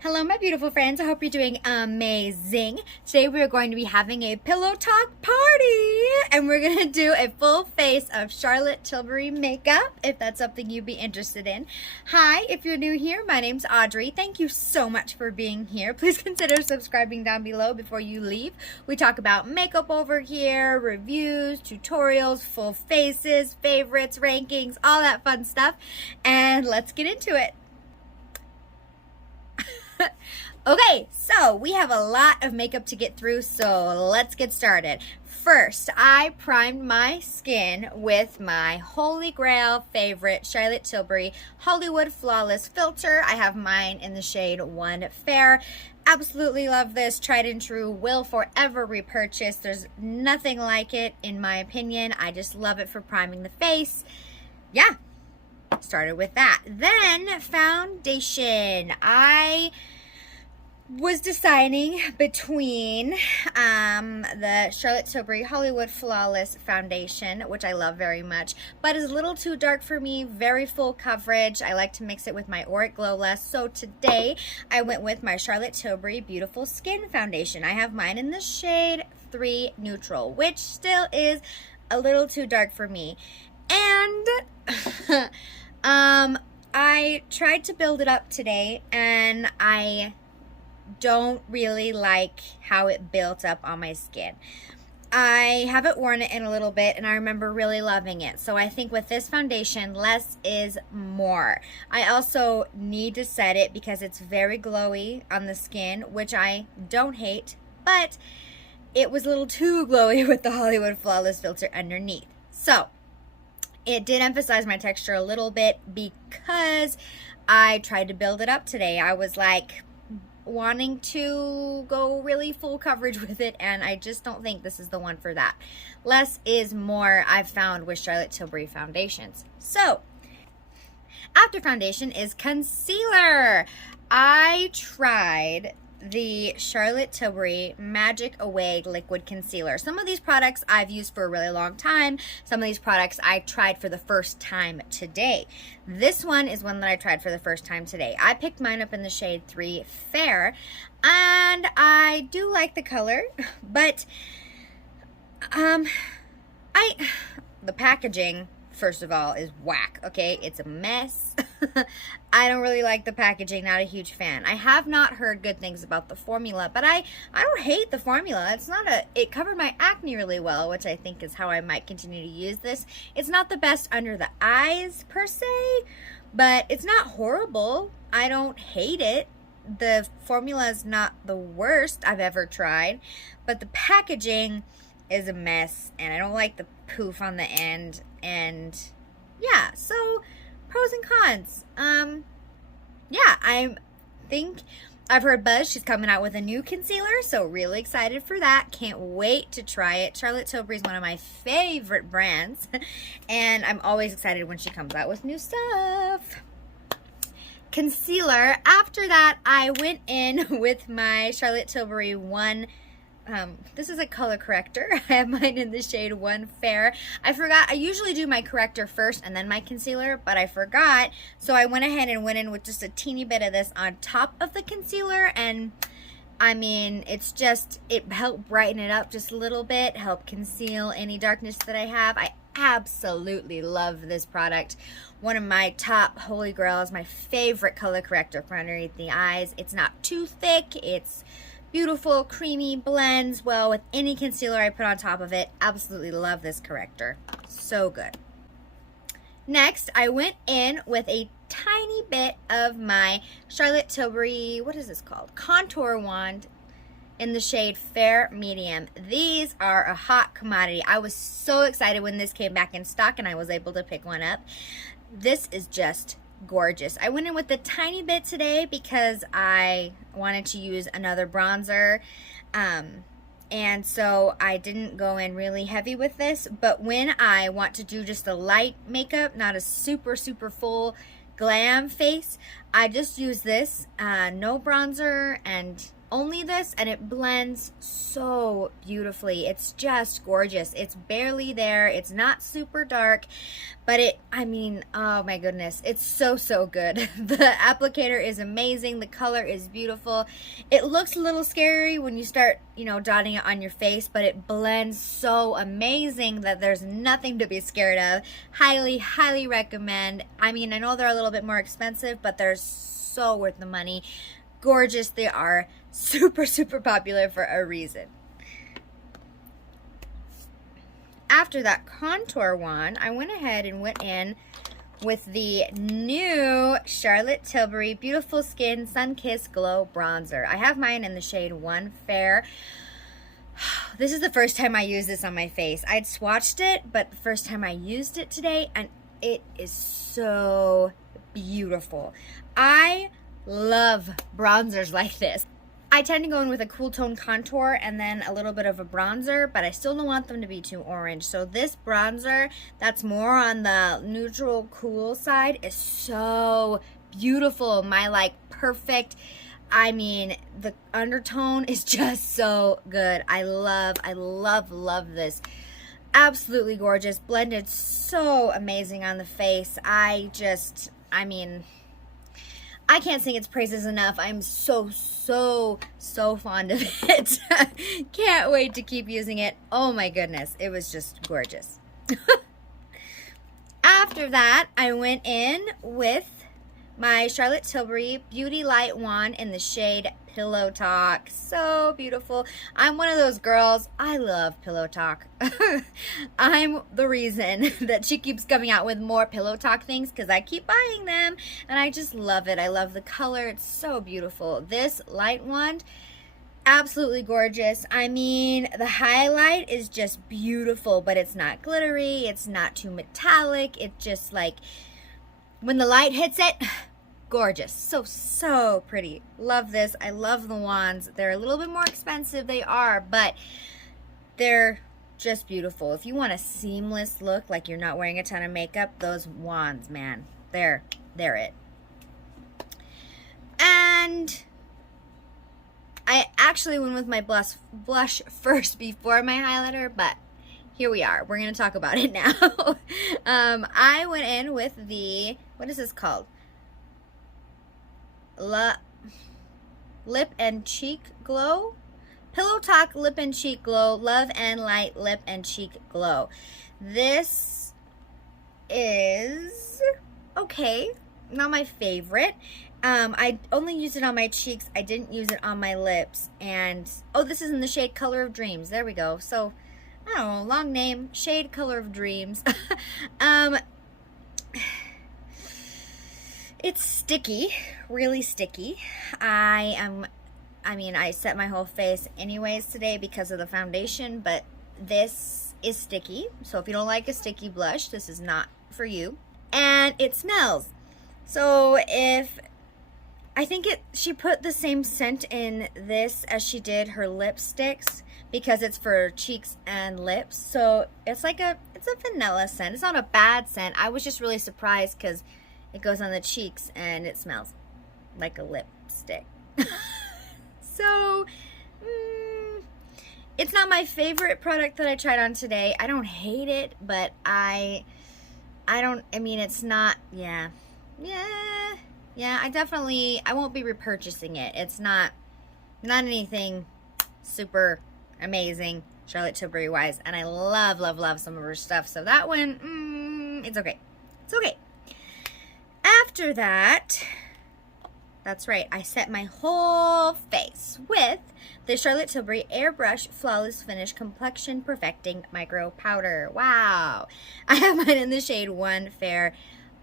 Hello, my beautiful friends. I hope you're doing amazing. Today we are going to be having a pillow talk party, and we're going to do a full face of Charlotte Tilbury makeup, if that's something you'd be interested in. Hi, if you're new here, my name's Audrey. Thank you so much for being here. Please consider subscribing down below before you leave. We talk about makeup over here, reviews, tutorials, full faces, favorites, rankings, all that fun stuff. And let's get into it. Okay, so we have a lot of makeup to get through, so let's get started. First, I primed my skin with my holy grail favorite Charlotte Tilbury Hollywood Flawless Filter. I have mine in the shade 1 Fair. Absolutely love this, tried and true, will forever repurchase. There's nothing like it in my opinion. I just love it for priming the face. Yeah, started with that. Then foundation. I was deciding between the Charlotte Tilbury Hollywood Flawless Foundation, which I love very much, but is a little too dark for me, very full coverage. I like to mix it with my Auric Glow Less, so today I went with my Charlotte Tilbury Beautiful Skin Foundation. I have mine in the shade 3 Neutral, which still is a little too dark for me. And I tried to build it up today, and I don't really like how it built up on my skin. I haven't worn it in a little bit, and I remember really loving it. So I think with this foundation, less is more. I also need to set it because it's very glowy on the skin, which I don't hate, but it was a little too glowy with the Hollywood Flawless Filter underneath. So it did emphasize my texture a little bit because I tried to build it up today. I was like wanting to go really full coverage with it, and I just don't think this is the one for that. Less is more, I've found with Charlotte Tilbury foundations. So after foundation is concealer. I tried the Charlotte Tilbury Magic Away Liquid Concealer. Some of these products I've used for a really long time. Some of these products I tried for the first time today. This one is one that I tried for the first time today. I picked mine up in the shade 3 Fair, and I do like the color, but the packaging, first of all, is whack, okay? It's a mess. I don't really like the packaging, not a huge fan. I have not heard good things about the formula, but I don't hate the formula. It covered my acne really well, which I think is how I might continue to use this. It's not the best under the eyes per se, but it's not horrible. I don't hate it. The formula is not the worst I've ever tried, but the packaging is a mess, and I don't like the poof on the end, and yeah, so pros and cons. Yeah, I think I've heard buzz. She's coming out with a new concealer, so really excited for that. Can't wait to try it. Charlotte Tilbury is one of my favorite brands, and I'm always excited when she comes out with new stuff. Concealer. After that, I went in with my Charlotte Tilbury this is a color corrector. I have mine in the shade 1 Fair. I forgot, I usually do my corrector first and then my concealer, but I forgot. So I went ahead and went in with just a teeny bit of this on top of the concealer, and I mean, it helped brighten it up just a little bit, help conceal any darkness that I have. I absolutely love this product. One of my top holy grails, my favorite color corrector for underneath the eyes. It's not too thick, it's beautiful, creamy, blends well with any concealer I put on top of it. Absolutely love this corrector. So good. Next, I went in with a tiny bit of my Charlotte Tilbury, what is this called? Contour wand in the shade Fair Medium. These are a hot commodity. I was so excited when this came back in stock and I was able to pick one up. This is just gorgeous. I went in with a tiny bit today because I wanted to use another bronzer, and so I didn't go in really heavy with this, but when I want to do just a light makeup, not a super full glam face, I just use this, no bronzer, and only this, and it blends so beautifully. It's just gorgeous. It's barely there. It's not super dark, but I mean, oh my goodness, it's so good. The applicator is amazing. The color is beautiful. It looks a little scary when you start, you know, dotting it on your face, but it blends so amazing that there's nothing to be scared of. Highly recommend. I mean, I know they're a little bit more expensive, but they're so worth the money. Gorgeous. They are super popular for a reason. After that contour wand, I went ahead and went in with the new Charlotte Tilbury Beautiful Skin Sun Kissed Glow Bronzer. I have mine in the shade 1 Fair. This is the first time I used this on my face. I'd swatched it, but the first time I used it today, and it is so beautiful. I love bronzers like this. I tend to go in with a cool tone contour and then a little bit of a bronzer, but I still don't want them to be too orange. So this bronzer that's more on the neutral cool side is so beautiful. My like perfect, I mean, the undertone is just so good. I love this. Absolutely gorgeous. Blended so amazing on the face. I mean, I can't sing its praises enough. I'm so fond of it. Can't wait to keep using it. Oh my goodness, it was just gorgeous. After that, I went in with my Charlotte Tilbury Beauty Light Wand in the shade Pillow Talk. So beautiful. I'm one of those girls. I love Pillow Talk. I'm the reason that she keeps coming out with more Pillow Talk things, because I keep buying them and I just love it. I love the color. It's so beautiful. This light wand, absolutely gorgeous. I mean, the highlight is just beautiful, but it's not glittery. It's not too metallic. It's just like, when the light hits it, gorgeous. So pretty. Love this. I love the wands. They're a little bit more expensive, they are, but they're just beautiful. If you want a seamless look, like you're not wearing a ton of makeup, those wands, man, they're it. And I actually went with my blush first before my highlighter, but here we are. We're going to talk about it now. I went in with the, what is this called? Lip and Cheek Glow? Pillow Talk Lip and Cheek Glow. Love and Light Lip and Cheek Glow. This is okay. Not my favorite. I only used it on my cheeks. I didn't use it on my lips. And, oh, this is in the shade Color of Dreams. There we go. So, I don't know, long name, shade Color of Dreams. It's sticky, really sticky. I mean, I set my whole face anyways today because of the foundation, but this is sticky. So if you don't like a sticky blush, this is not for you. And it smells. So I think she put the same scent in this as she did her lipsticks, because it's for cheeks and lips. So it's like it's a vanilla scent. It's not a bad scent. I was just really surprised because it goes on the cheeks and it smells like a lipstick. So it's not my favorite product that I tried on today. I don't hate it, but I mean, it's not, yeah, I won't be repurchasing it. It's not anything super amazing Charlotte Tilbury wise, and I love some of her stuff, so that one, it's okay. After that, that's right, I set my whole face with the Charlotte Tilbury Airbrush Flawless Finish Complexion Perfecting Micro Powder. Wow. I have mine in the shade 1 Fair.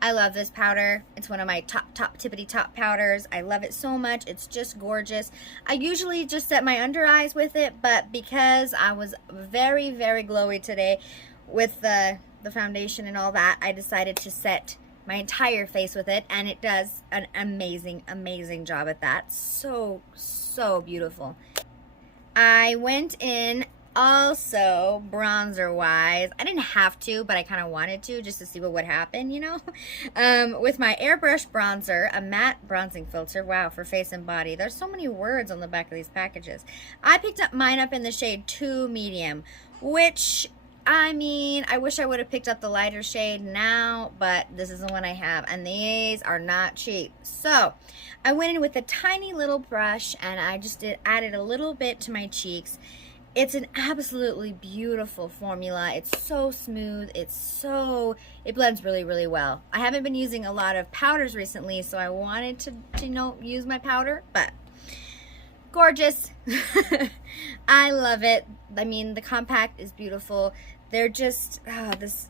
I love this powder. It's one of my top tippity top powders. I love it so much. It's just gorgeous. I usually just set my under eyes with it, but because I was very glowy today with the foundation and all that, I decided to set my entire face with it, and it does an amazing job at that. So beautiful. I went in Also, bronzer-wise, I didn't have to, but I kind of wanted to just to see what would happen, you know? With my Airbrush Bronzer, a matte bronzing filter. Wow, for face and body. There's so many words on the back of these packages. I picked up mine up in the shade 2 Medium, which, I mean, I wish I would have picked up the lighter shade now, but this is the one I have, and these are not cheap. So, I went in with a tiny little brush, and I just added a little bit to my cheeks. It's an absolutely beautiful formula. It's so smooth. It blends really, really well. I haven't been using a lot of powders recently, so I wanted to you know, use my powder, but gorgeous. I love it. I mean, the compact is beautiful. They're just, this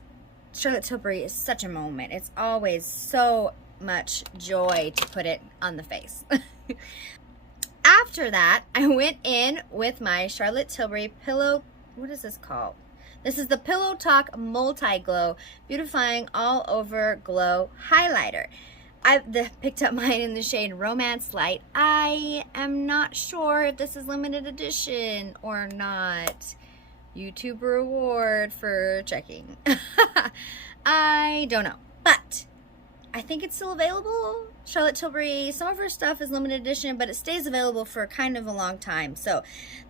Charlotte Tilbury is such a moment. It's always so much joy to put it on the face. After that, I went in with my Charlotte Tilbury Pillow, what is this called? This is the Pillow Talk Multi-Glow Beautifying All Over Glow Highlighter. I picked up mine in the shade Romance Light. I am not sure if this is limited edition or not. YouTube reward for checking. I don't know, but I think it's still available. Charlotte Tilbury, some of her stuff is limited edition, but it stays available for kind of a long time. So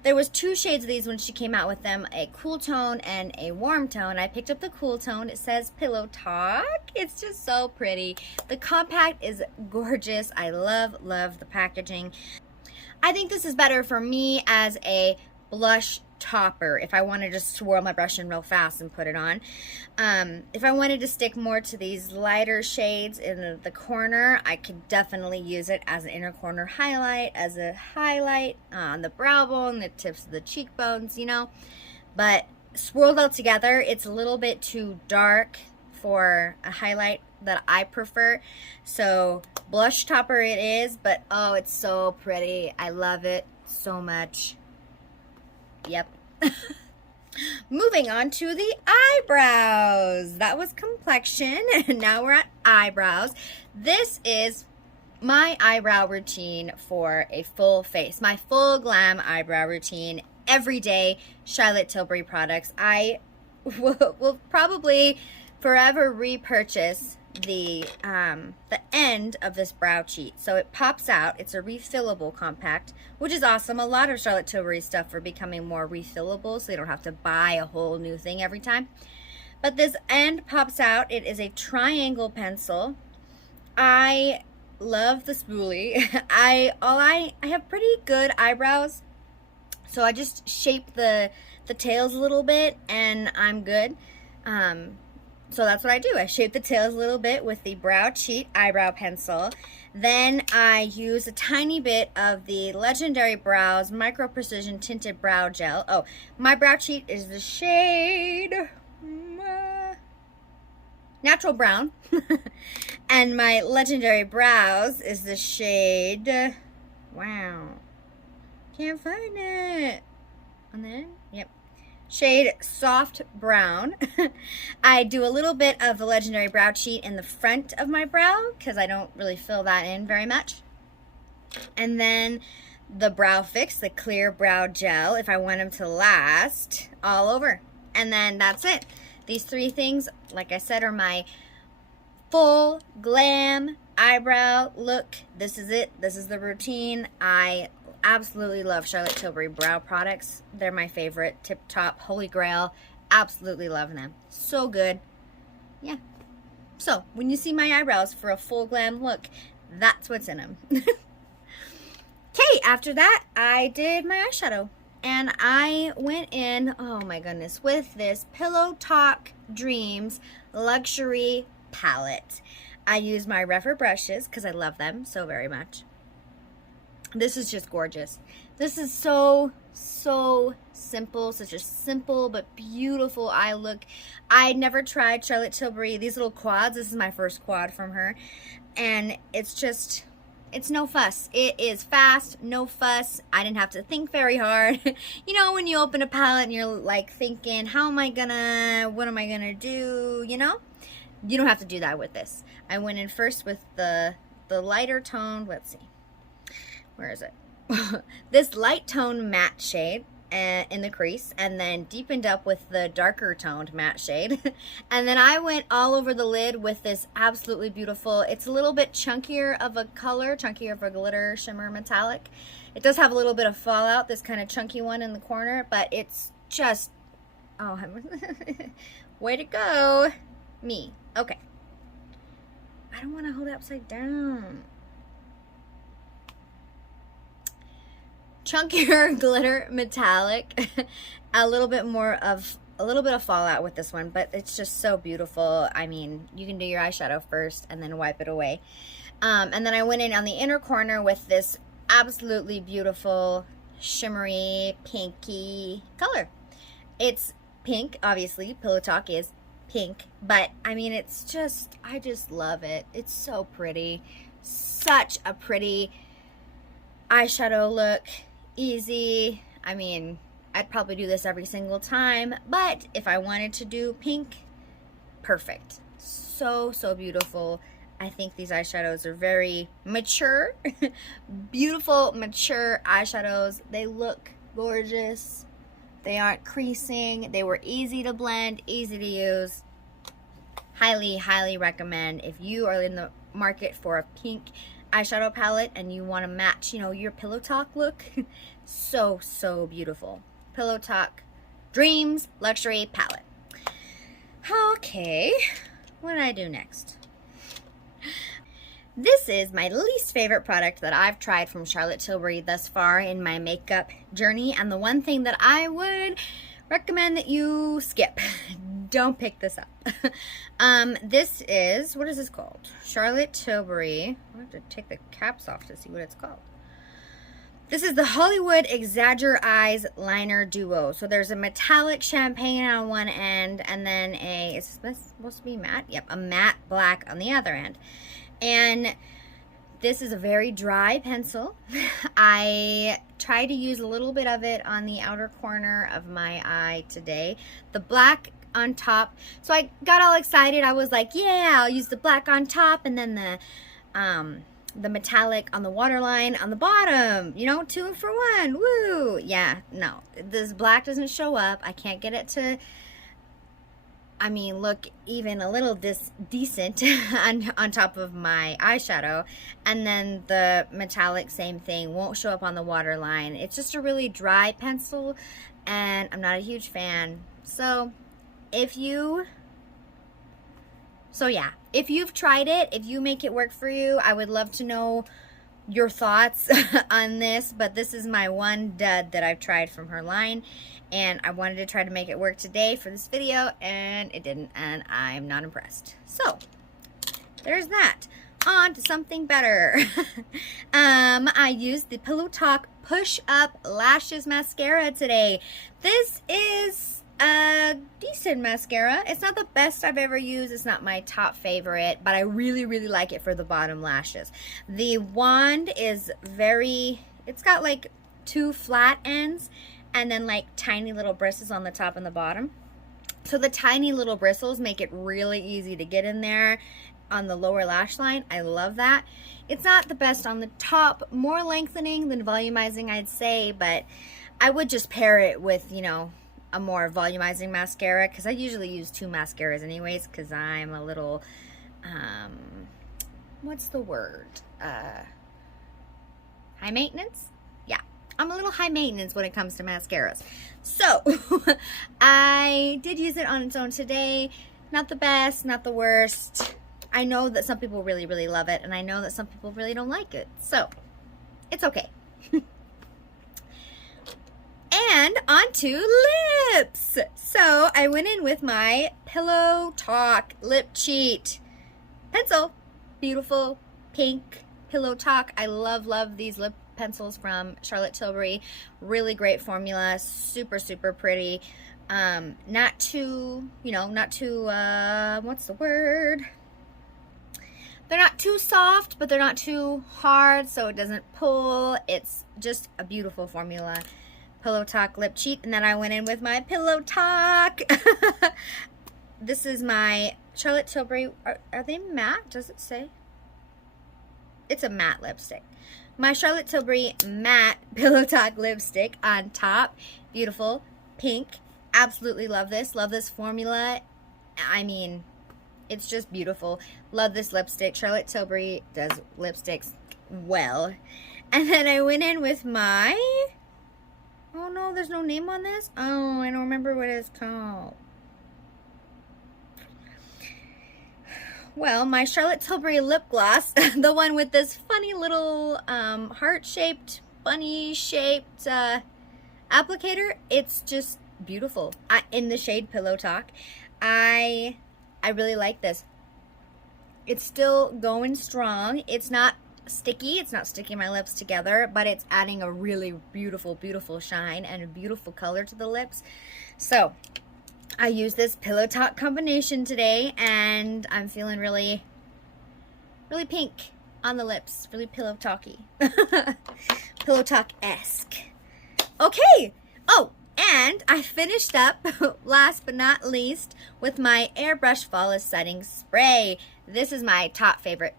there was 2 shades of these when she came out with them, a cool tone and a warm tone. I picked up the cool tone. It says Pillow Talk. It's just so pretty. The compact is gorgeous. I love, love the packaging. I think this is better for me as a blush topper if I want to just swirl my brush in real fast and put it on. If I wanted to stick more to these lighter shades in the corner, I could definitely use it as an inner corner highlight, as a highlight on the brow bone, the tips of the cheekbones, you know. But swirled all together, it's a little bit too dark for a highlight that I prefer. So blush topper it is, but oh, it's so pretty. I love it so much. Yep. Moving on to the eyebrows. That was complexion. Now we're at eyebrows. This is my eyebrow routine for a full face. My full glam eyebrow routine. Everyday Charlotte Tilbury products. I will probably forever repurchase the end of this brow cheat. So it pops out. It's a refillable compact, which is awesome. A lot of Charlotte Tilbury stuff are becoming more refillable, so you don't have to buy a whole new thing every time. But this end pops out. It is a triangle pencil. I love the spoolie. I have pretty good eyebrows, so I just shape the tails a little bit, and I'm good. So that's what I do. I shape the tails a little bit with the Brow Cheat eyebrow pencil. Then I use a tiny bit of the Legendary Brows Micro Precision Tinted Brow Gel. Oh, my Brow Cheat is the shade Natural Brown. And my Legendary Brows is the shade, wow, can't find it. On there? Yep. Shade Soft Brown. I do a little bit of the Legendary Brow Cheat in the front of my brow because I don't really fill that in very much. And then the Brow Fix, the clear brow gel, if I want them to last all over. And then that's it. These 3 things, like I said, are my full glam eyebrow look. This is it. This is the routine. I absolutely love Charlotte Tilbury brow products. They're my favorite. Tip top, holy grail. Absolutely love them. So good. Yeah. So, when you see my eyebrows for a full glam look, that's what's in them. Okay, after that, I did my eyeshadow. And I went in, oh my goodness, with this Pillow Talk Dreams Luxury Palette. I use my Refer brushes because I love them so very much. This is just gorgeous. This is so simple, such a simple but beautiful eye look. I never tried Charlotte Tilbury, these little quads. This is my first quad from her. And it's just, it's no fuss. It is fast, no fuss. I didn't have to think very hard. You know, when you open a palette and you're like thinking, what am I gonna do, you know? You don't have to do that with this. I went in first with the lighter tone, let's see. Where is it? This light tone matte shade, in the crease, and then deepened up with the darker toned matte shade. And then I went all over the lid with this absolutely beautiful, it's a little bit chunkier of a color, chunkier of a glitter shimmer metallic. It does have a little bit of fallout, this kind of chunky one in the corner, but it's just, oh, way to go, me. Okay. I don't want to hold it upside down. Chunkier glitter metallic, a little bit of fallout with this one, but it's just so beautiful. I mean, you can do your eyeshadow first and then wipe it away. And then I went in on the inner corner with this absolutely beautiful shimmery pinky color. It's pink, obviously. Pillow Talk is pink, but I mean, it's just, I just love it. It's so pretty. Such a pretty eyeshadow look. Easy. I mean, I'd probably do this every single time, but if I wanted to do pink, perfect. So, so beautiful. I think these eyeshadows are very mature, beautiful, mature eyeshadows. They look gorgeous. They aren't creasing. They were easy to blend, easy to use. Highly, highly recommend if you are in the market for a pink eyeshadow palette and you want to match, you know, your Pillow Talk look. So, so beautiful. Pillow Talk Dreams Luxury Palette. Okay, what did I do next? This is my least favorite product that I've tried from Charlotte Tilbury thus far in my makeup journey, and the one thing that I would recommend that you skip. Don't pick this up. This is, what is this called? Charlotte Tilbury. I have to take the caps off to see what it's called. This is the Hollywood Exagger Eyes Liner Duo. So there's a metallic champagne on one end, and then is this supposed to be matte? Yep, a matte black on the other end. And this is a very dry pencil. I tried to use a little bit of it on the outer corner of my eye today. The black on top. So I got all excited. I was like, yeah, I'll use the black on top and then the metallic on the waterline on the bottom. You know, 2 for 1. Woo! Yeah, no. This black doesn't show up. I can't get it to, I mean, look even a little decent on top of my eyeshadow. And then the metallic, same thing, won't show up on the waterline. It's just a really dry pencil, and I'm not a huge fan. So if you've tried it, if you make it work for you, I would love to know your thoughts on this. But this is my one dud that I've tried from her line, and I wanted to try to make it work today for this video, and it didn't, and I'm not impressed. So there's that. On to something better. I used the Pillow Talk Push Up Lashes Mascara today. This is a decent mascara. It's not the best I've ever used. It's not my top favorite, but I really, really like it for the bottom lashes. The wand is it's got like 2 flat ends and then like tiny little bristles on the top and the bottom. So the tiny little bristles make it really easy to get in there on the lower lash line. I love that. It's not the best on the top, more lengthening than volumizing, I'd say, but I would just pair it with, you know, a more volumizing mascara, because I usually use 2 mascaras anyways, because I'm a little, what's the word? High maintenance? Yeah, I'm a little high maintenance when it comes to mascaras. So, I did use it on its own today. Not the best, not the worst. I know that some people really, really love it, and I know that some people really don't like it. So, it's okay. And onto lips. So I went in with my Pillow Talk Lip Cheat pencil. Beautiful pink Pillow Talk. I love, love these lip pencils from Charlotte Tilbury. Really great formula. Super, super pretty. Not too, you know, not too, what's the word? They're not too soft, but they're not too hard, so it doesn't pull. It's just a beautiful formula. Pillow Talk Lip Cheat, and then I went in with my Pillow Talk. This is my Charlotte Tilbury. Are they matte? Does it say? It's a matte lipstick. my Charlotte Tilbury matte Pillow Talk lipstick on top. Beautiful, pink. Absolutely love this. Love this formula. I mean, it's just beautiful. Love this lipstick. Charlotte Tilbury does lipsticks well. And then I went in with my... Oh no, there's no name on this? Oh, I don't remember what it's called. Well, my Charlotte Tilbury lip gloss, the one with this funny little heart-shaped, bunny-shaped applicator, it's just beautiful. In the shade Pillow Talk. I really like this. It's still going strong. It's not sticky. It's not sticking my lips together, but it's adding a really beautiful, beautiful shine and a beautiful color to the lips. So I used this Pillow Talk combination today, and I'm feeling really, really pink on the lips. Really Pillow Talky. Pillow Talk-esque. Okay. Oh, and I finished up, last but not least, with my Airbrush Flawless Setting Spray. This is my top favorite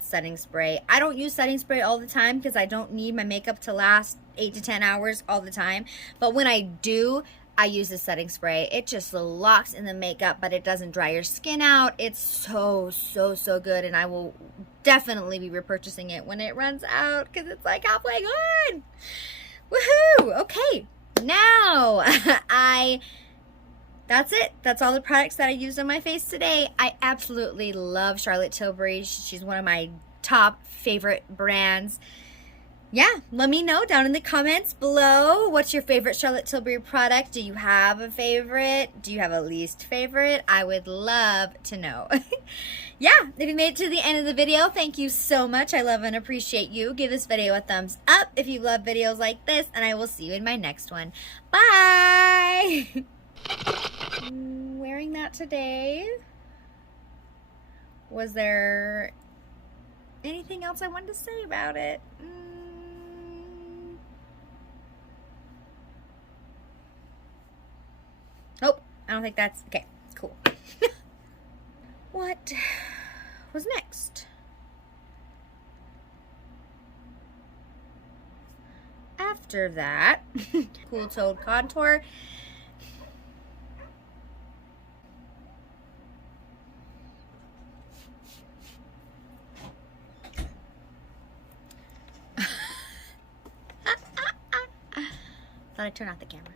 setting spray. I don't use setting spray all the time because I don't need my makeup to last 8 to 10 hours all the time. But when I do, I use the setting spray. It just locks in the makeup, but it doesn't dry your skin out. It's so, so, so good, and I will definitely be repurchasing it when it runs out because it's like halfway gone. Woohoo! Okay, now that's it. That's all the products that I used on my face today. I absolutely love Charlotte Tilbury. She's one of my top favorite brands. Yeah, let me know down in the comments below. What's your favorite Charlotte Tilbury product? Do you have a favorite? Do you have a least favorite? I would love to know. Yeah, if you made it to the end of the video, thank you so much. I love and appreciate you. Give this video a thumbs up if you love videos like this, and I will see you in my next one. Bye! I'm wearing that today. Was there anything else I wanted to say about it? Nope, I don't think that's... Okay, cool. What was next? After that, Cool Toad Contour. Thought I'd turn off the camera.